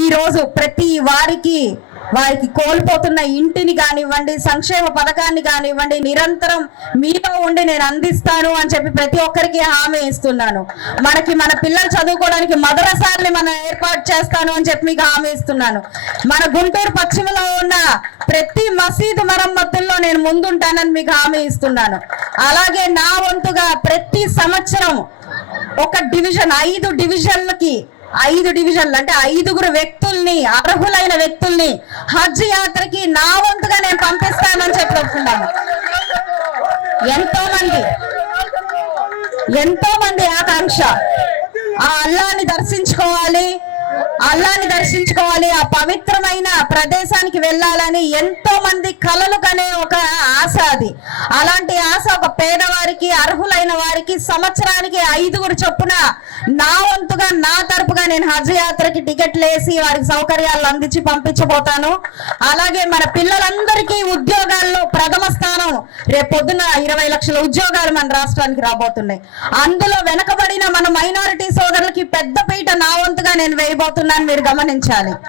ఈ రోజు ప్రతి వారికి వారికి కోల్పోతున్న ఇంటిని కానివ్వండి సంక్షేమ పథకాన్ని కానివ్వండి నిరంతరం మీతో ఉండి నేను అందిస్తాను అని చెప్పి ప్రతి ఒక్కరికి హామీ ఇస్తున్నాను. మనకి మన పిల్లలు చదువుకోవడానికి మదరసాల్ని మనం ఏర్పాటు చేస్తాను అని చెప్పి మీకు హామీ ఇస్తున్నాను. మన గుంటూరు పశ్చిమలో ఉన్న ప్రతి మసీదు మరమ్మతుల్లో నేను ముందుంటానని మీకు హామీ ఇస్తున్నాను. అలాగే నా వంతుగా ప్రతి సంవత్సరం ఒక డివిజన్ ఐదు డివిజన్లకి ఐదు డివిజన్లు అంటే ఐదుగురు వ్యక్తుల్ని అర్హులైన వ్యక్తుల్ని హజ్ యాత్రకి నా వంతుగా నేను పంపిస్తానని చెప్పి చెప్తున్నాను ఎంతో మంది ఎంతో మంది ఆకాంక్ష. ఆ అల్లాని దర్శించుకోవాలి అల్లాని దర్శించుకోవాలి ఆ పవిత్రమైన ప్రదేశానికి వెళ్ళాలని ఎంతో మంది కలలు కనే ఒక ఆశ అది. అలాంటి ఆశ ఒక పేదవారికి అర్హులైన వారికి సంవత్సరానికి ఐదుగురు చొప్పున నా వంతుగా నా తరపుగా నేను హజ్ యాత్రకి టికెట్లు వేసి వారికి సౌకర్యాలు అందించి పంపించబోతాను. అలాగే మన పిల్లలందరికీ ఉద్యోగాల్లో ప్రథమ స్థానం రేపు పొద్దున ఇరవై లక్షల ఉద్యోగాలు మన రాష్ట్రానికి రాబోతున్నాయి. అందులో వెనకబడిన మన మైనారిటీ సోదరులకి పెద్దపీట నా వంతుగా నేను వేయబోతున్నాను మీరు గమనించాలి.